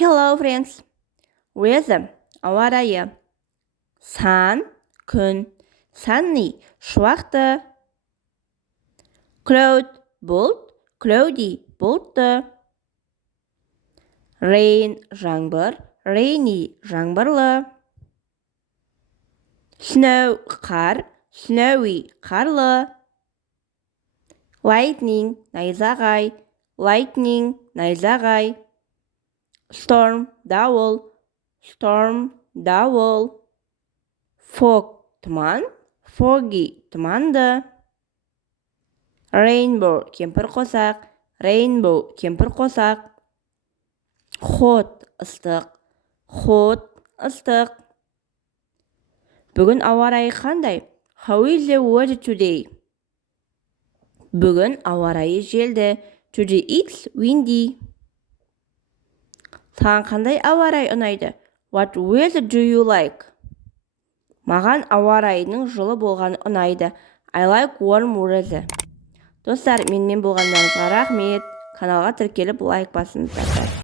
Hello friends. Weather, ауа райы. Sun, күн. Sunny, шуақты. Cloud, бұлт. Cloudy, бұлтты. Rain, жаңбыр. Rainy, жаңбырлы. Snow, қар. Snowy, қарлы. Lightning, найзағай. Lightning, найзағай. Storm, дауыл. Storm, дауыл. Fog, тұман. Foggy, тұманды. Rainbow, кемпір-қосақ. Rainbow, кемпір-қосақ. Hot, ыстық. Hot, ыстық. Бүгін ауа райы қандай? How is the weather today? Бүгін ауа райы желді. Today it's windy. Саған қандай ауа райы ұнайды? What weather do you like? Маған ауа райының жылы болғаны ұнайды. I like warm weather. Достар, менімен болғандарыңызға рахмет. Каналға тіркеліп лайк басыңыздар.